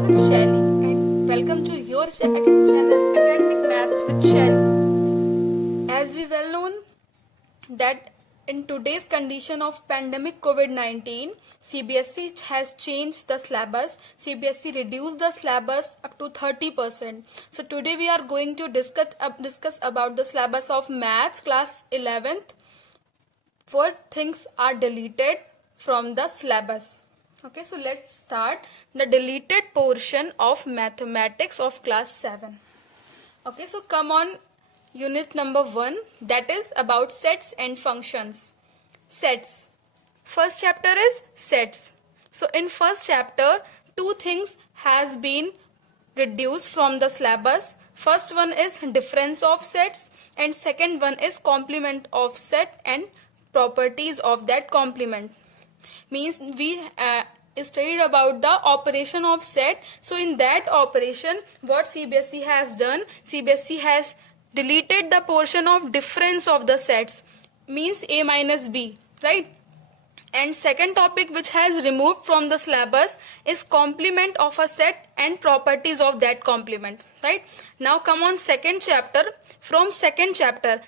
with Shelly, and welcome to your channel Academic Maths with Shelly. As we well known that in today's condition of pandemic COVID-19, CBSE has changed the syllabus. CBSE reduced the syllabus up to 30%. So today we are going to discuss about the syllabus of Maths class 11th. What things are deleted from the syllabus. Okay, so let's start the deleted portion of mathematics of class 7. Okay, so come on unit number 1, that is about sets and functions. Sets. First chapter is sets. So in first chapter, two things has been reduced from the syllabus. First one is difference of sets and second one is complement of set and properties of that complement. Means we studied about the operation of set. So in that operation, what CBSE has done, CBSE has deleted the portion of difference of the sets, means A minus B, right? And second topic which has removed from the syllabus is complement of a set and properties of that complement, right? Now come on second chapter. From second chapter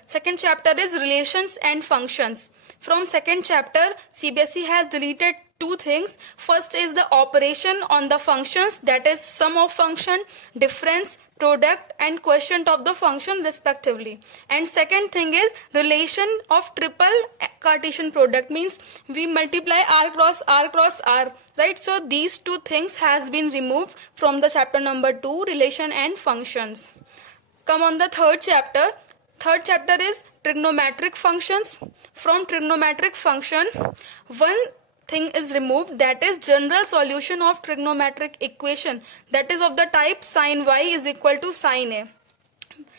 is relations and functions. From second chapter, CBSE has deleted two things. First is the operation on the functions, that is sum of function, difference, product and quotient of the function respectively. And second thing is relation of triple Cartesian product, means we multiply r cross r, right? So these two things has been removed from the chapter number 2, relation and functions. Come on the third chapter. Third chapter is trigonometric functions. From trigonometric function, one thing is removed, that is general solution of trigonometric equation, that is of the type sin y is equal to sin a.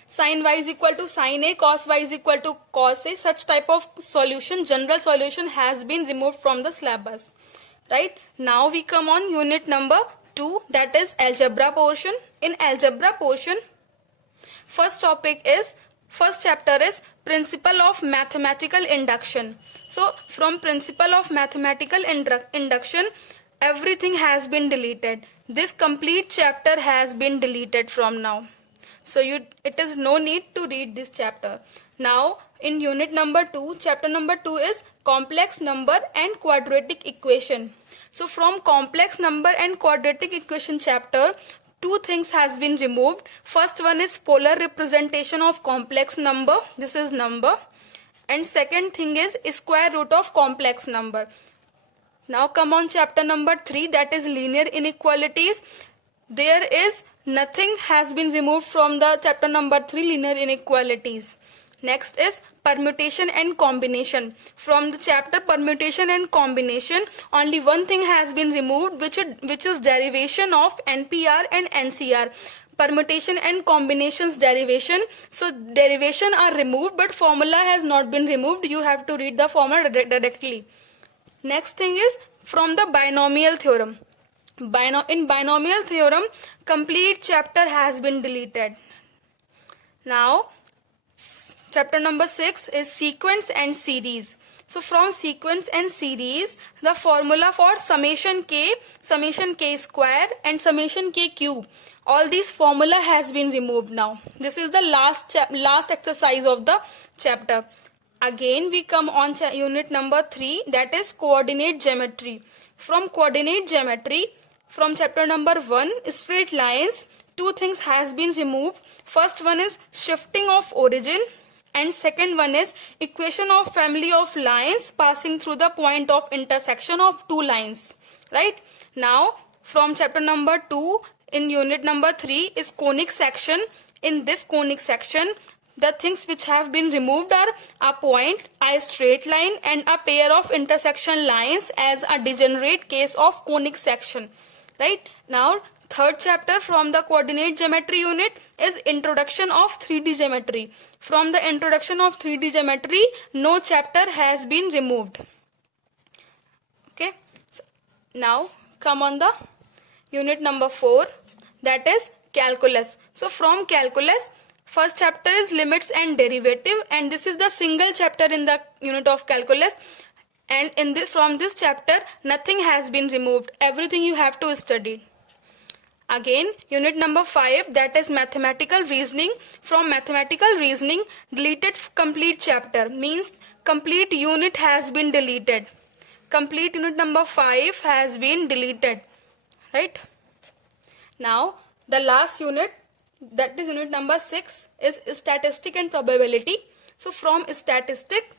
Sin y is equal to sin a, cos y is equal to cos a. Such type of solution, general solution, has been removed from the syllabus. Right? Now we come on unit number 2, that is algebra portion. In algebra portion, first chapter is principle of mathematical induction. So from principle of mathematical induction, everything has been deleted. This complete chapter has been deleted from now. So it is no need to read this chapter. Now in unit number 2, chapter number 2 is complex number and quadratic equation. So from complex number and quadratic equation chapter, two things has been removed. First one is polar representation of complex number. This is number. And second thing is square root of complex number. Now come on chapter number 3, that is linear inequalities. There is nothing has been removed from the chapter number 3, linear inequalities. Next is permutation and combination. From the chapter permutation and combination, only one thing has been removed, which is derivation of NPR and NCR. Permutation and combinations derivation. So derivation are removed, but formula has not been removed. You have to read the formula directly. Next thing is from the binomial theorem. In binomial theorem, complete chapter has been deleted. Now chapter number 6 is sequence and series. So from sequence and series, the formula for summation k square and summation k cube, all these formula has been removed now. This is the last exercise of the chapter. Again we come on unit number 3, that is coordinate geometry. From coordinate geometry, from chapter number 1, straight lines, two things has been removed. First one is shifting of origin and second one is equation of family of lines passing through the point of intersection of two lines. Right? Now from chapter number 2 in unit number 3 is conic section. In this conic section, the things which have been removed are a point, a straight line and a pair of intersection lines as a degenerate case of conic section. Right? Now third chapter from the coordinate geometry unit is introduction of 3D geometry. From the introduction of 3D geometry, no chapter has been removed. Okay. So now come on the unit number 4, that is calculus. So from calculus, first chapter is limits and derivative, and this is the single chapter in the unit of calculus. And from this chapter, nothing has been removed. Everything you have to study. Again, unit number 5, that is mathematical reasoning. From mathematical reasoning, deleted complete chapter, means complete unit has been deleted. Complete unit number 5 has been deleted, right? Now, the last unit, that is unit number 6, is statistic and probability. So from statistic,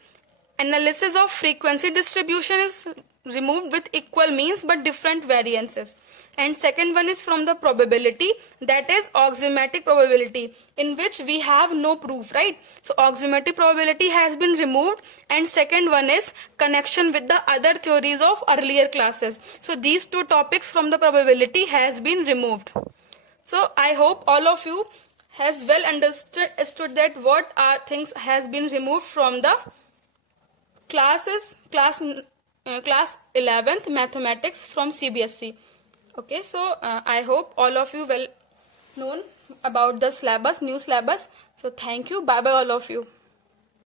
analysis of frequency distribution is removed with equal means but different variances. And second one is from the probability, that is axiomatic probability, in which we have no proof, right? So axiomatic probability has been removed. And second one is connection with the other theories of earlier classes. So these two topics from the probability has been removed. So I hope all of you has well understood that what are things has been removed from the class 11th mathematics from CBSE. Okay, so I hope all of you well known about the syllabus, new syllabus. So thank you. Bye bye all of you.